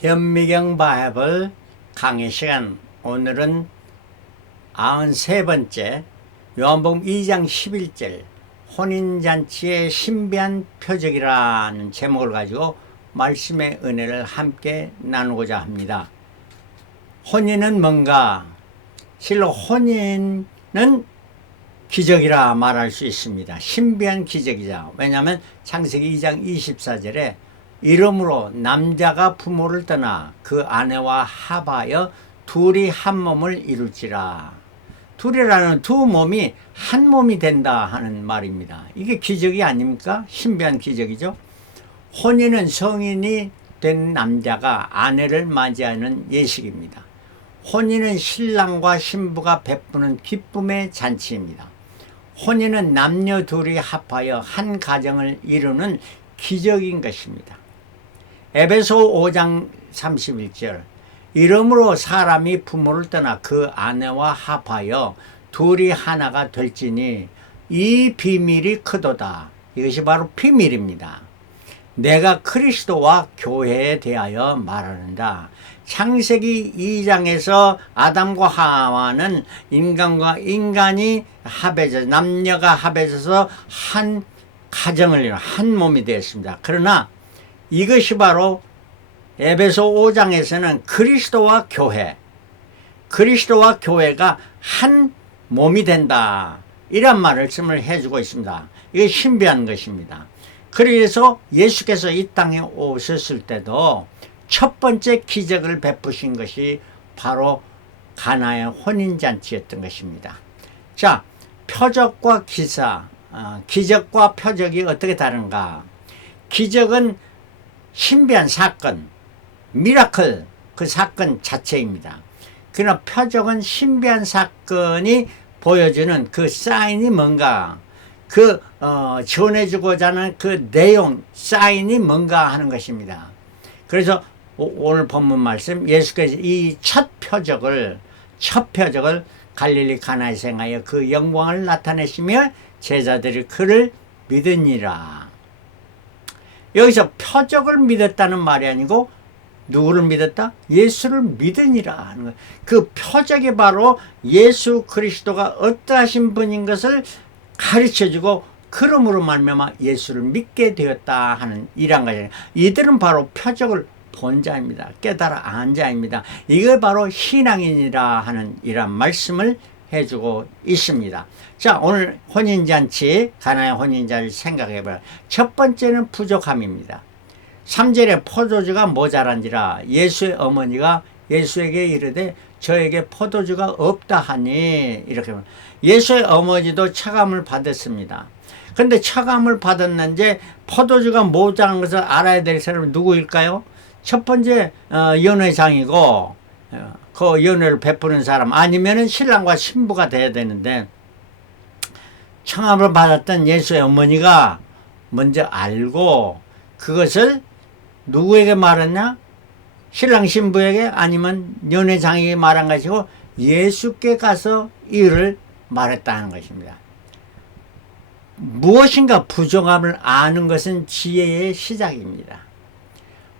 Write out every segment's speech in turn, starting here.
현미경 바이블 강의 시간, 오늘은 93번째 요한복음 2장 11절 혼인잔치의 신비한 표적이라는 제목을 가지고 말씀의 은혜를 함께 나누고자 합니다. 혼인은 뭔가? 실로 혼인은 기적이라 말할 수 있습니다. 신비한 기적이죠. 왜냐하면 창세기 2장 24절에 이러므로 남자가 부모를 떠나 그 아내와 합하여 둘이 한 몸을 이룰지라. 둘이라는 두 몸이 한 몸이 된다 하는 말입니다. 이게 기적이 아닙니까? 신비한 기적이죠. 혼인은 성인이 된 남자가 아내를 맞이하는 예식입니다. 혼인은 신랑과 신부가 베푸는 기쁨의 잔치입니다. 혼인은 남녀 둘이 합하여 한 가정을 이루는 기적인 것입니다. 에베소 5장 31절 이러므로 사람이 부모를 떠나 그 아내와 합하여 둘이 하나가 될지니 이 비밀이 크도다. 이것이 바로 비밀입니다. 내가 그리스도와 교회에 대하여 말하는다. 창세기 2장에서 아담과 하와는 인간과 인간이 합해져 남녀가 합해져서 한 가정을 이룬 한 몸이 되었습니다. 그러나 이것이 바로 에베소 5장에서는 그리스도와 교회가 한 몸이 된다. 이런 말씀을 해주고 있습니다. 이게 신비한 것입니다. 그래서 예수께서 이 땅에 오셨을 때도 첫 번째 기적을 베푸신 것이 바로 가나의 혼인잔치였던 것입니다. 자, 표적과 기적과 표적이 어떻게 다른가? 기적은 신비한 사건, 미라클, 그 사건 자체입니다. 그러나 표적은 신비한 사건이 보여주는 그 사인이 뭔가, 전해주고자 하는 그 내용, 사인이 뭔가 하는 것입니다. 그래서 오늘 본문 말씀, 예수께서 이 첫 표적을 갈릴리 가나에서 행하여 그 영광을 나타내시며 제자들이 그를 믿으니라. 여기서 표적을 믿었다는 말이 아니고 누구를 믿었다? 예수를 믿으니라 하는 거예요. 그 표적이 바로 예수 그리스도가 어떠하신 분인 것을 가르쳐주고 그러므로 말미암아 예수를 믿게 되었다 하는 이런 거잖아요. 이들은 바로 표적을 본 자입니다. 깨달아 안 자입니다. 이게 바로 신앙인이라 하는 이런 말씀을 해주고 있습니다. 자, 오늘 혼인잔치, 가나의 혼인잔치를 생각해봐요. 첫 번째는 부족함입니다. 3절에 포도주가 모자란지라 예수의 어머니가 예수에게 이르되 저에게 포도주가 없다 하니, 이렇게 예수의 어머니도 차감을 받았습니다. 그런데 차감을 받았는지 포도주가 모자란 것을 알아야 될 사람은 누구일까요? 첫 번째 연회장이고 그 연회를 베푸는 사람, 아니면은 신랑과 신부가 돼야 되는데, 청함을 받았던 예수의 어머니가 먼저 알고 그것을 누구에게 말했냐? 신랑 신부에게, 아니면 연회장에게 말한 것이고 예수께 가서 이를 말했다는 것입니다. 무엇인가 부족함을 아는 것은 지혜의 시작입니다.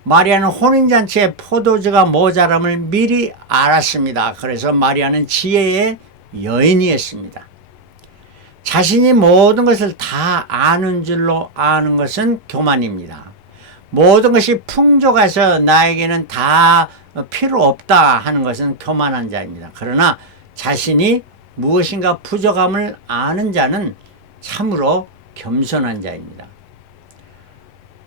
마리아는 혼인잔치에 포도주가 모자람을 미리 알았습니다. 그래서 마리아는 지혜의 여인이었습니다. 자신이 모든 것을 다 아는 줄로 아는 것은 교만입니다. 모든 것이 풍족해서 나에게는 다 필요 없다 하는 것은 교만한 자입니다. 그러나 자신이 무엇인가 부족함을 아는 자는 참으로 겸손한 자입니다.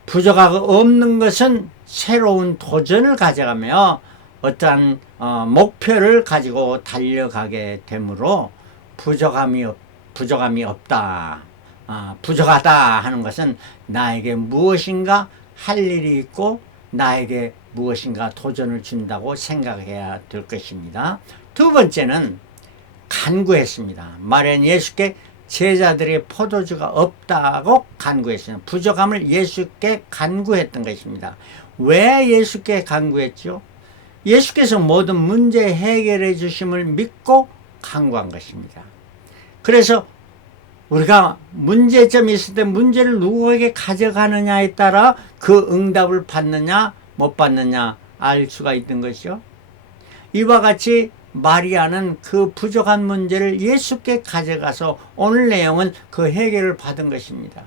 부족하고 없는 것은 새로운 도전을 가져가며 어떠한 목표를 가지고 달려가게 되므로 부족함이 없다, 부족하다 하는 것은 나에게 무엇인가 할 일이 있고 나에게 무엇인가 도전을 준다고 생각해야 될 것입니다. 두 번째는 간구했습니다. 마리아는 예수께 제자들의 포도주가 없다고 간구했습니다. 부족함을 예수께 간구했던 것입니다. 왜 예수께 간구했죠? 예수께서 모든 문제 해결해 주심을 믿고 간구한 것입니다. 그래서 우리가 문제점이 있을 때 문제를 누구에게 가져가느냐에 따라 그 응답을 받느냐 못 받느냐 알 수가 있는 것이요. 이와 같이 마리아는 그 부족한 문제를 예수께 가져가서 오늘 내용은 그 해결을 받은 것입니다.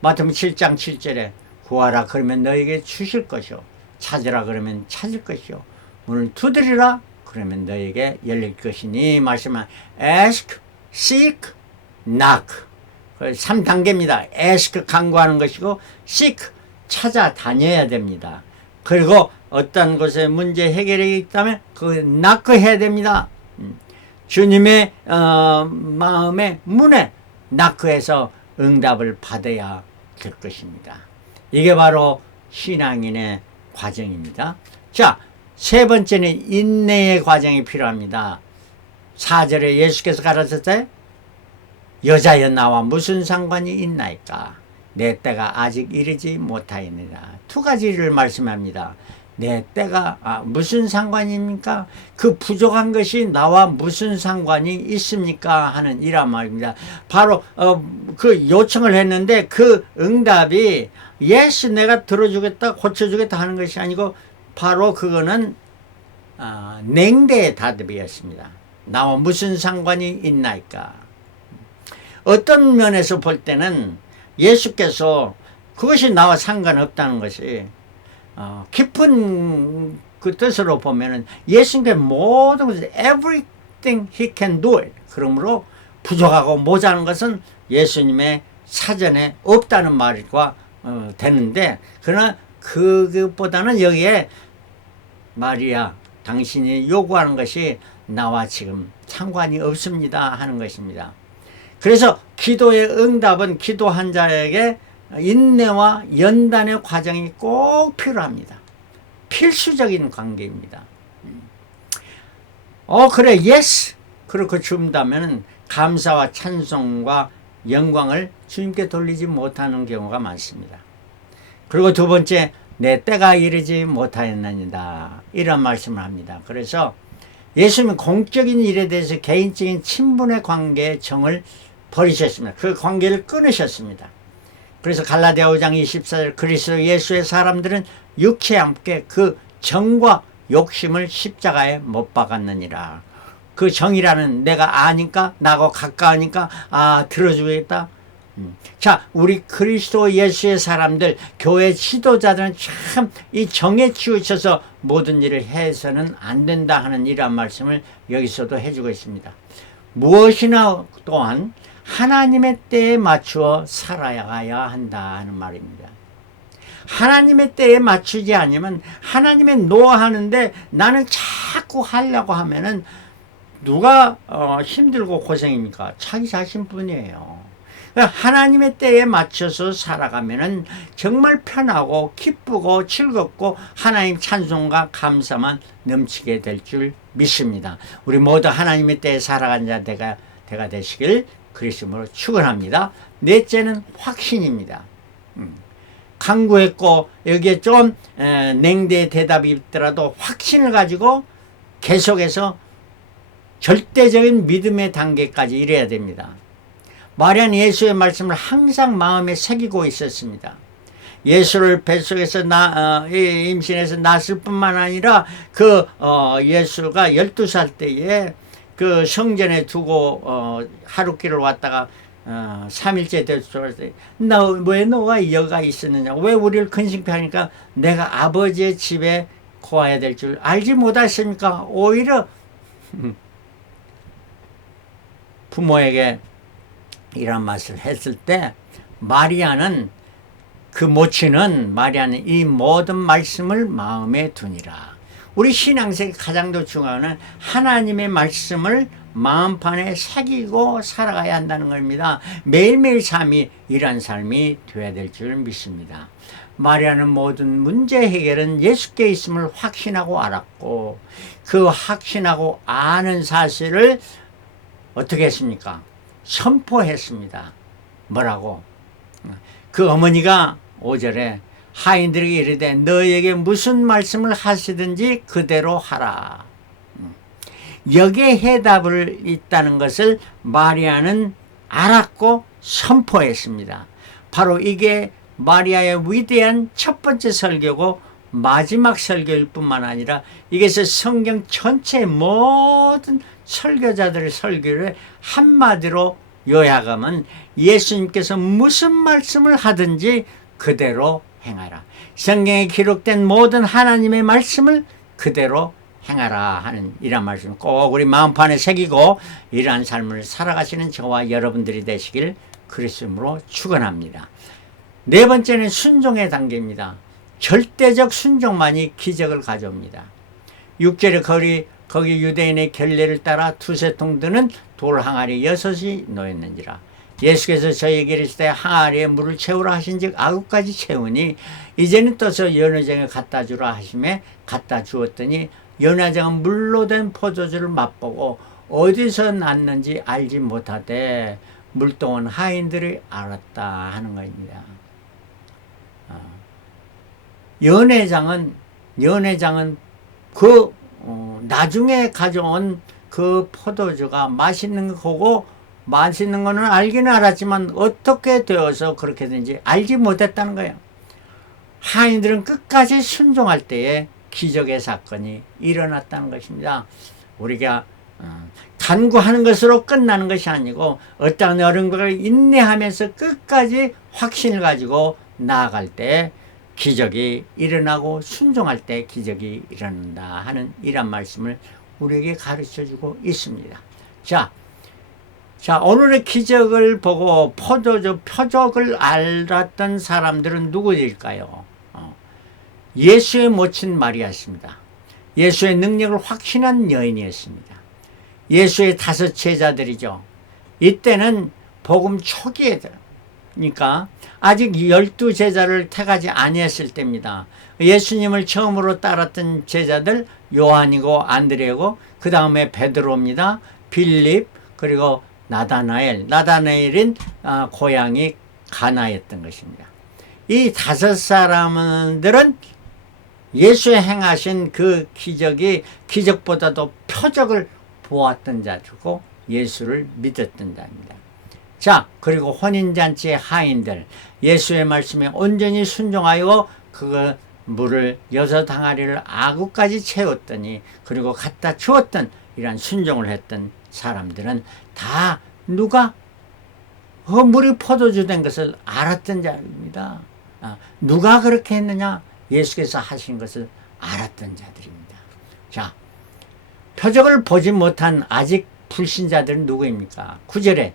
마태복음 7장 7절에 구하라 그러면 너에게 주실 것이요 찾으라 그러면 찾을 것이요 문을 두드리라 그러면 너에게 열릴 것이니 말씀한 ask, seek, knock 3단계입니다. ask 간구하는 것이고 seek 찾아다녀야 됩니다. 그리고 어떤 곳에 문제 해결이 있다면 그 knock 해야 됩니다. 주님의 마음의 문에 knock해서 응답을 받아야 될 것입니다. 이게 바로 신앙인의 과정입니다. 자, 세 번째는 인내의 과정이 필요합니다. 4절에 예수께서 가르쳤을 여자여 나와 무슨 상관이 있나이까 내 때가 아직 이르지 못하였느니라. 두 가지를 말씀합니다. 내 때가 무슨 상관입니까? 그 부족한 것이 나와 무슨 상관이 있습니까? 하는 이란 말입니다. 바로 그 요청을 했는데 그 응답이 yes 내가 들어주겠다 고쳐주겠다 하는 것이 아니고 바로 그거는 냉대의 답이었습니다. 나와 무슨 상관이 있나이까. 어떤 면에서 볼 때는 예수께서 그것이 나와 상관없다는 것이 깊은 그 뜻으로 보면은 예수님께 모든 것을 everything he can do it. 그러므로 부족하고 모자란 것은 예수님의 사전에 없다는 말과 되는데 그러나 그것보다는 여기에 마리아 당신이 요구하는 것이 나와 지금 상관이 없습니다 하는 것입니다. 그래서 기도의 응답은 기도한 자에게 인내와 연단의 과정이 꼭 필요합니다. 필수적인 관계입니다. 그래 yes 그렇게 준다면 감사와 찬송과 영광을 주님께 돌리지 못하는 경우가 많습니다. 그리고 두 번째 내 때가 이르지 못하였나이다 이런 말씀을 합니다. 그래서 예수님은 공적인 일에 대해서 개인적인 친분의 관계의 정을 버리셨습니다. 그 관계를 끊으셨습니다. 그래서 갈라디아 5장 24절 그리스도 예수의 사람들은 육체에 함께 그 정과 욕심을 십자가에 못 박았느니라. 그 정이라는 내가 아니까 나하고 가까우니까 들어주겠다. 자, 우리 그리스도 예수의 사람들 교회 지도자들은 참 이 정에 치우쳐서 모든 일을 해서는 안 된다 하는 이러한 말씀을 여기서도 해주고 있습니다. 무엇이나 또한 하나님의 때에 맞추어 살아가야 한다 하는 말입니다. 하나님의 때에 맞추지 않으면 하나님의 노하는데 나는 자꾸 하려고 하면은 누가 힘들고 고생입니까? 자기 자신뿐이에요. 하나님의 때에 맞춰서 살아가면은 정말 편하고 기쁘고 즐겁고 하나님 찬송과 감사만 넘치게 될 줄 믿습니다. 우리 모두 하나님의 때에 살아간 자가 되시길 그리스도로 축원합니다. 넷째는 확신입니다. 간구했고 여기에 좀 냉대의 대답이 있더라도 확신을 가지고 계속해서 절대적인 믿음의 단계까지 이래야 됩니다. 마리아는 예수의 말씀을 항상 마음에 새기고 있었습니다. 예수를 뱃속에서 임신해서 낳았을 뿐만 아니라 예수가 12살 때에 그 성전에 두고 하룻길을 왔다가 3일째 됐을 때 왜 너가 여가 있었느냐, 왜 우리를 근심케하니까 내가 아버지의 집에 거해야 될 줄 알지 못하십니까? 오히려 부모에게 이런 말을 했을 때 마리아는 이 모든 말씀을 마음에 두니라. 우리 신앙생활 가장 더 중요한 건 하나님의 말씀을 마음판에 새기고 살아가야 한다는 겁니다. 매일매일 삶이 이러한 삶이 되어야 될 줄 믿습니다. 마리아는 모든 문제 해결은 예수께 있음을 확신하고 알았고 그 확신하고 아는 사실을 어떻게 했습니까? 선포했습니다. 뭐라고? 그 어머니가 5절에 하인들에게 이르되 너에게 무슨 말씀을 하시든지 그대로 하라. 여기에 해답을 있다는 것을 마리아는 알았고 선포했습니다. 바로 이게 마리아의 위대한 첫 번째 설교고 마지막 설교일 뿐만 아니라 이것은 성경 전체 모든 설교자들의 설교를 한마디로 요약하면 예수님께서 무슨 말씀을 하든지 그대로 행하라. 성경에 기록된 모든 하나님의 말씀을 그대로 행하라 하는 이런 말씀 꼭 우리 마음판에 새기고 이러한 삶을 살아가시는 저와 여러분들이 되시길 그리스도로 축원합니다. 네 번째는 순종의 단계입니다. 절대적 순종만이 기적을 가져옵니다. 6절에 거기 유대인의 결례를 따라 두세 통 드는 돌 항아리 6이 놓였는지라. 예수께서 저에게 이르시되 항아리에 물을 채우라 하신즉 9가지 채우니 이제는 떠서 연회장에 갖다 주라 하심에 갖다 주었더니 연회장은 물로 된 포도주를 맛보고 어디서 났는지 알지 못하되 물동은 하인들이 알았다 하는 것입니다. 연회장은 나중에 가져온 그 포도주가 맛있는 거 보고 맛있는 거는 알기는 알았지만 어떻게 되어서 그렇게 된지 알지 못했다는 거예요. 하인들은 끝까지 순종할 때에 기적의 사건이 일어났다는 것입니다. 우리가 간구하는 것으로 끝나는 것이 아니고 어떤 어려운 것을 인내하면서 끝까지 확신을 가지고 나아갈 때 기적이 일어나고 순종할 때 기적이 일어난다 하는 이런 말씀을 우리에게 가르쳐주고 있습니다. 자, 오늘의 기적을 보고 포도주 표적을 알았던 사람들은 누구일까요? 예수의 모친 마리아였습니다. 예수의 능력을 확신한 여인이었습니다. 예수의 5 제자들이죠. 이때는 복음 초기에니까 아직 12 제자를 택하지 아니했을 때입니다. 예수님을 처음으로 따랐던 제자들 요한이고 안드레고 그 다음에 베드로입니다. 빌립 그리고 나다나엘은 고향이 가나였던 것입니다. 이 5 사람들은 예수의 행하신 그 기적보다도 표적을 보았던 자들고 예수를 믿었던 자입니다. 자, 그리고 혼인잔치의 하인들 예수의 말씀에 온전히 순종하여 그 물을 6 항아리를 9까지 채웠더니 그리고 갖다 주었던 이러한 순종을 했던 사람들은 다 누가 물이 포도주 된 것을 알았던 자입니다. 누가 그렇게 했느냐? 예수께서 하신 것을 알았던 자들입니다. 자, 표적을 보지 못한 아직 불신자들은 누구입니까? 9절에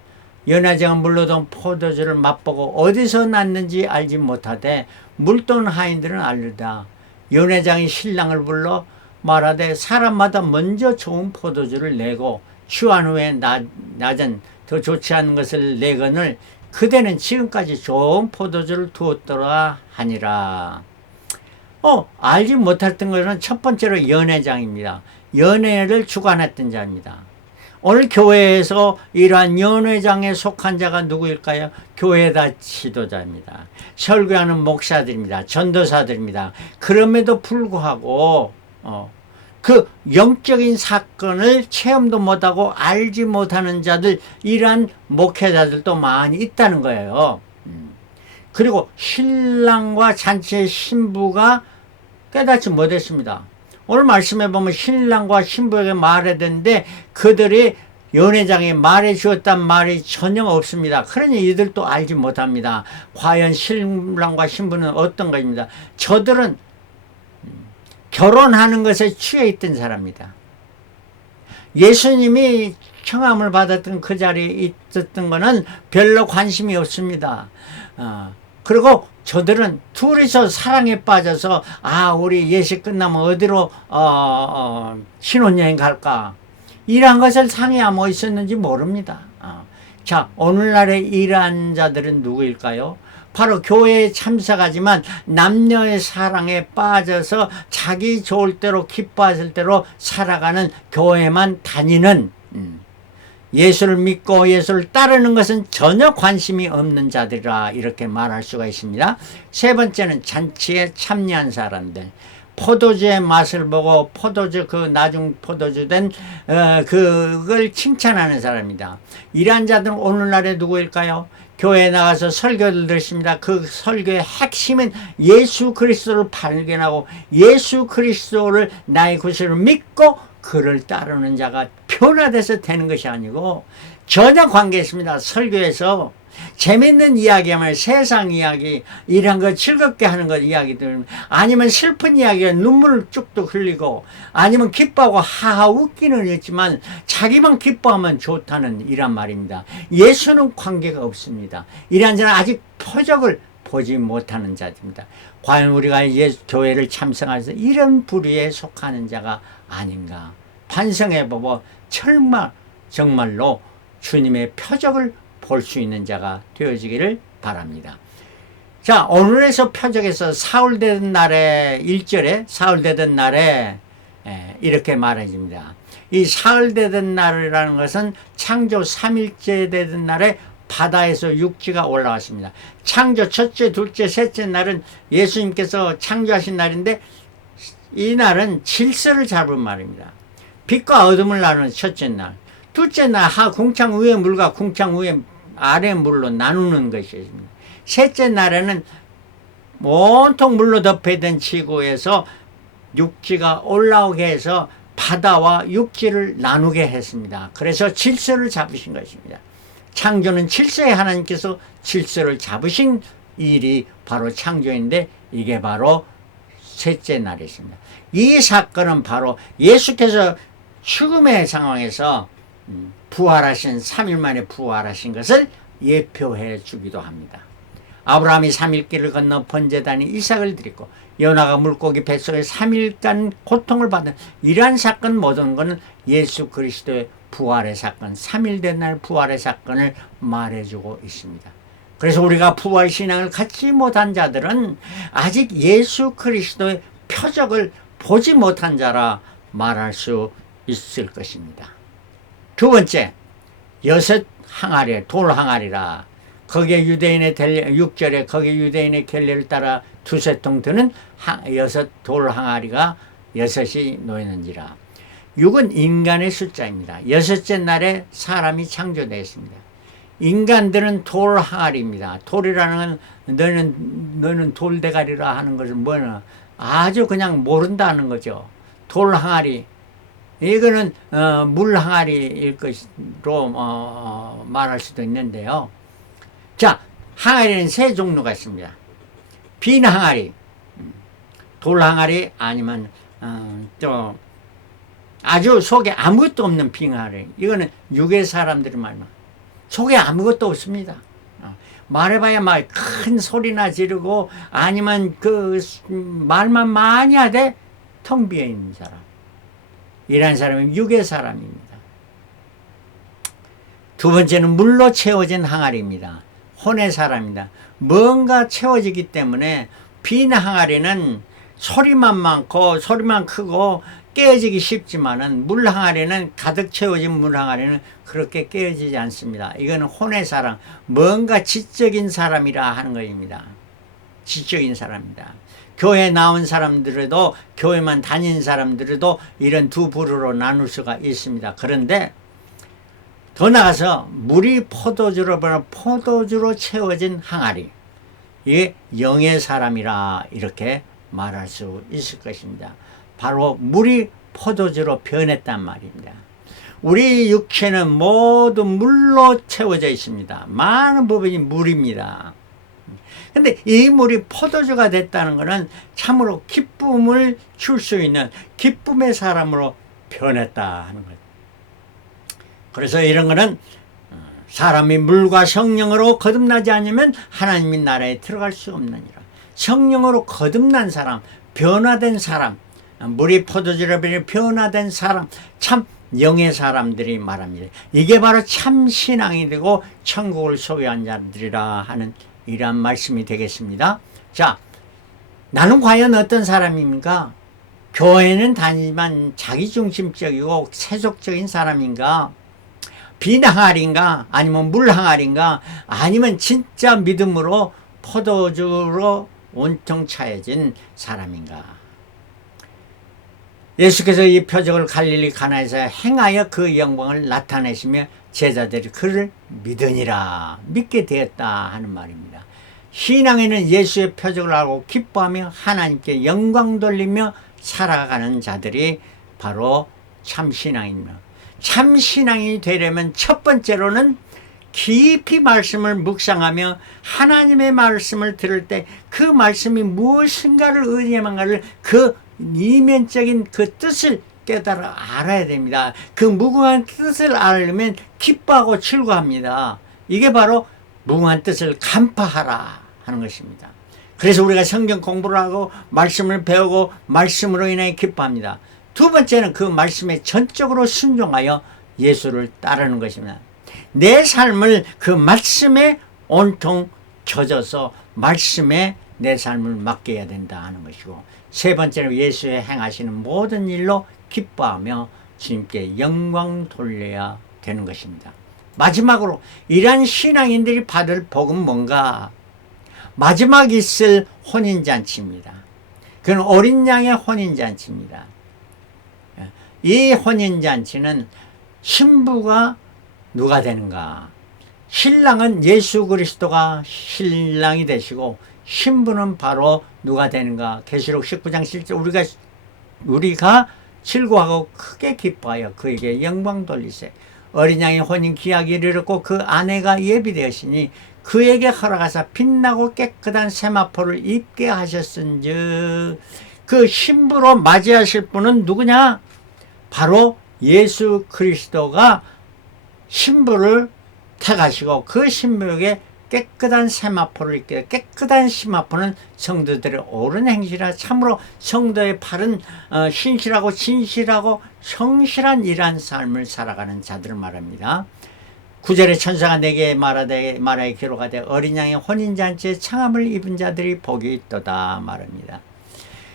연회장은 물로 든 포도주를 맛보고 어디서 났는지 알지 못하되 물돈 하인들은 알르다. 연회장이 신랑을 불러 말하되 사람마다 먼저 좋은 포도주를 내고 취한 후에 낮은 더 좋지 않은 것을 내거늘 그대는 지금까지 좋은 포도주를 두었더라 하니라. 알지 못했던 것은 첫 번째로 연회장입니다. 연회를 주관했던 자입니다. 오늘 교회에서 이러한 연회장에 속한 자가 누구일까요? 교회다 지도자입니다. 설교하는 목사들입니다. 전도사들입니다. 그럼에도 불구하고 그 영적인 사건을 체험도 못하고 알지 못하는 자들 이러한 목회자들도 많이 있다는 거예요. 그리고 신랑과 잔치의 신부가 깨닫지 못했습니다. 오늘 말씀해 보면 신랑과 신부에게 말해야 되는데 그들이 연회장에 말해 주었단 말이 전혀 없습니다. 그러니 이들도 알지 못합니다. 과연 신랑과 신부는 어떤 것입니다. 저들은 결혼하는 것에 취해 있던 사람입니다. 예수님이 청함을 받았던 그 자리에 있었던 것은 별로 관심이 없습니다. 그리고 저들은 둘이서 사랑에 빠져서 우리 예식 끝나면 어디로 신혼여행 갈까 이러한 것을 상의하고 있었는지 모릅니다. 자, 오늘날의 이러한 자들은 누구일까요? 바로 교회에 참석하지만 남녀의 사랑에 빠져서 자기 좋을 대로 기뻐하실 대로 살아가는 교회만 다니는 예수를 믿고 예수를 따르는 것은 전혀 관심이 없는 자들이라 이렇게 말할 수가 있습니다. 세 번째는 잔치에 참여한 사람들. 포도주의 맛을 보고 포도주 나중 포도주 된 그걸 칭찬하는 사람입니다. 이러한 자들은 오늘날에 누구일까요? 교회에 나가서 설교를 들으십니다. 그 설교의 핵심은 예수 그리스도를 발견하고 예수 그리스도를 나의 구세주로 믿고 그를 따르는 자가 변화돼서 되는 것이 아니고 전혀 관계 있습니다. 설교에서 재밌는 이야기하면 세상 이야기, 이런 거 즐겁게 하는 것 이야기들, 아니면 슬픈 이야기가 눈물을 쭉쭉 흘리고, 아니면 기뻐하고 하하 웃기는 있지만 자기만 기뻐하면 좋다는 이란 말입니다. 예수는 관계가 없습니다. 이런 자는 아직 표적을 보지 못하는 자입니다. 과연 우리가 교회를 참석해서 이런 부류에 속하는 자가 아닌가 반성해보고 정말로 주님의 표적을 볼 수 있는 자가 되어지기를 바랍니다. 자, 오늘에서 표적에서 사울 되던 날에 1절에 사울 되던 날에 이렇게 말해집니다. 이 사울 되던 날이라는 것은 창조 3일째 되던 날에 바다에서 육지가 올라왔습니다. 창조 첫째, 둘째, 셋째 날은 예수님께서 창조하신 날인데 이 날은 질서를 잡은 말입니다. 빛과 어둠을 나누는 첫째 날, 둘째 날 궁창 위의 물과 궁창 위의 아래 물로 나누는 것입니다. 셋째 날에는 온통 물로 덮여있던 지구에서 육지가 올라오게 해서 바다와 육지를 나누게 했습니다. 그래서 질서를 잡으신 것입니다. 창조는 질서에 하나님께서 질서를 잡으신 일이 바로 창조인데 이게 바로 셋째 날이었습니다. 이 사건은 바로 예수께서 죽음의 상황에서 부활하신 3일 만에 부활하신 것을 예표해 주기도 합니다. 아브라함이 3일길을 건너 번제단이 이삭을 드렸고 요나가 물고기 뱃속에 3일간 고통을 받은 이러한 사건 모든 것은 예수 그리스도의 부활의 사건, 3일 된 날 부활의 사건을 말해주고 있습니다. 그래서 우리가 부활신앙을 갖지 못한 자들은 아직 예수 그리스도의 표적을 보지 못한 자라 말할 수 있을 것입니다. 두 번째, 여섯 항아리, 돌 항아리라. 거기에 유대인의 6절에 거기에 유대인의 겔레를 따라 두세 통 드는 여섯 돌 항아리가 여섯이 놓이는지라. 6은 인간의 숫자입니다. 여섯째 날에 사람이 창조되었습니다. 인간들은 돌 항아리입니다. 돌이라는 건 너는 돌대가리라 하는 것은 뭐냐, 아주 그냥 모른다는 거죠. 돌 항아리, 이거는 물 항아리일 것으로 말할 수도 있는데요. 자, 항아리는 세 종류가 있습니다. 빈 항아리, 돌 항아리, 아니면 또 아주 속에 아무것도 없는 빈 항아리. 이거는 육의 사람들이 말만 속에 아무것도 없습니다. 말해봐야 막 큰 소리나 지르고 아니면 그 말만 많이 하되 텅 비어 있는 사람. 이런 사람은 육의 사람입니다. 두 번째는 물로 채워진 항아리입니다. 혼의 사람입니다. 뭔가 채워지기 때문에 빈 항아리는 소리만 많고 소리만 크고 깨어지기 쉽지만은 물 항아리는 가득 채워진 물 항아리는 그렇게 깨어지지 않습니다. 이거는 혼의 사람, 뭔가 지적인 사람이라 하는 것입니다. 지적인 사람입니다. 교회 나온 사람들에도, 교회만 다닌 사람들에도 이런 두 부류로 나눌 수가 있습니다. 그런데 더 나아가서 물이 포도주로 채워진 항아리, 이게 영의 사람이라 이렇게 말할 수 있을 것입니다. 바로 물이 포도주로 변했단 말입니다. 우리 육체는 모두 물로 채워져 있습니다. 많은 부분이 물입니다. 근데 이 물이 포도주가 됐다는 것은 참으로 기쁨을 줄 수 있는 기쁨의 사람으로 변했다 하는 거예요. 그래서 이런 거는 사람이 물과 성령으로 거듭나지 않으면 하나님의 나라에 들어갈 수 없느니라. 성령으로 거듭난 사람, 변화된 사람, 물이 포도주로 변화된 사람, 참 영의 사람들이 말합니다. 이게 바로 참 신앙이 되고 천국을 소유한 자들이라 하는 이러한 말씀이 되겠습니다. 자, 나는 과연 어떤 사람입니까? 교회는 다니지만 자기중심적이고 세속적인 사람인가? 빈 항아리인가? 아니면 물 항아리인가? 아니면 진짜 믿음으로 포도주로 온통 차여진 사람인가? 예수께서 이 표적을 갈릴리 가나에서 행하여 그 영광을 나타내시며 제자들이 그를 믿으니라, 믿게 되었다 하는 말입니다. 신앙에는 예수의 표적을 알고 기뻐하며 하나님께 영광 돌리며 살아가는 자들이 바로 참신앙입니다. 참신앙이 되려면 첫 번째로는 깊이 말씀을 묵상하며 하나님의 말씀을 들을 때 그 말씀이 무엇인가를 의미하는가를 그 이면적인 그 뜻을 깨달아 알아야 됩니다. 그 무궁한 뜻을 알려면 기뻐하고 즐거워합니다. 이게 바로 무궁한 뜻을 간파하라 하는 것입니다. 그래서 우리가 성경 공부를 하고 말씀을 배우고 말씀으로 인해 기뻐합니다. 두 번째는 그 말씀에 전적으로 순종하여 예수를 따르는 것입니다. 내 삶을 그 말씀에 온통 젖어서 말씀에 내 삶을 맡겨야 된다 하는 것이고, 세 번째는 예수의 행하시는 모든 일로 기뻐하며 주님께 영광 돌려야 되는 것입니다. 마지막으로 이러한 신앙인들이 받을 복은 뭔가? 마지막 있을 혼인잔치입니다. 그건 어린 양의 혼인잔치입니다. 이 혼인잔치는 신부가 누가 되는가? 신랑은 예수 그리스도가 신랑이 되시고 신부는 바로 누가 되는가? 계시록 19장 7절 우리가 즐거워하고 크게 기뻐하여 그에게 영광 돌리세. 어린 양의 혼인 기약이 이르렀고 그 아내가 예비되었으니 그에게 허락하사 빛나고 깨끗한 세마포를 입게 하셨은즉, 그 신부로 맞이하실 분은 누구냐? 바로 예수 그리스도가 신부를 택하시고 그 신부에게 깨끗한 세마포를 입게. 깨끗한 세마포는 성도들의 옳은 행실이라 참으로 성도의 바른 신실하고 진실하고 성실한 이러한 삶을 살아가는 자들을 말합니다. 9절에 천사가 내게 말하여 기록하되 어린 양의 혼인잔치에 창함을 입은 자들이 복이 있도다 말합니다.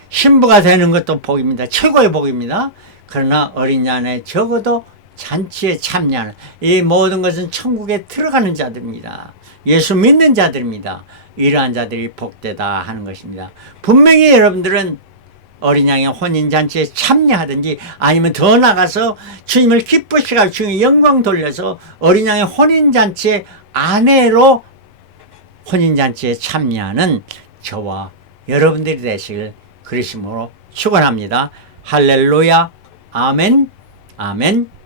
신부가 되는 것도 복입니다. 최고의 복입니다. 그러나 어린 양의 적어도 잔치에 참여하는 이 모든 것은 천국에 들어가는 자들입니다. 예수 믿는 자들입니다. 이러한 자들이 복되다 하는 것입니다. 분명히 여러분들은 어린 양의 혼인잔치에 참여하든지 아니면 더 나가서 주님을 기쁘시게 주님의 영광 돌려서 어린 양의 혼인잔치의 아내로 혼인잔치에 참여하는 저와 여러분들이 되시길 그리스도로 축원합니다. 할렐루야. 아멘. 아멘.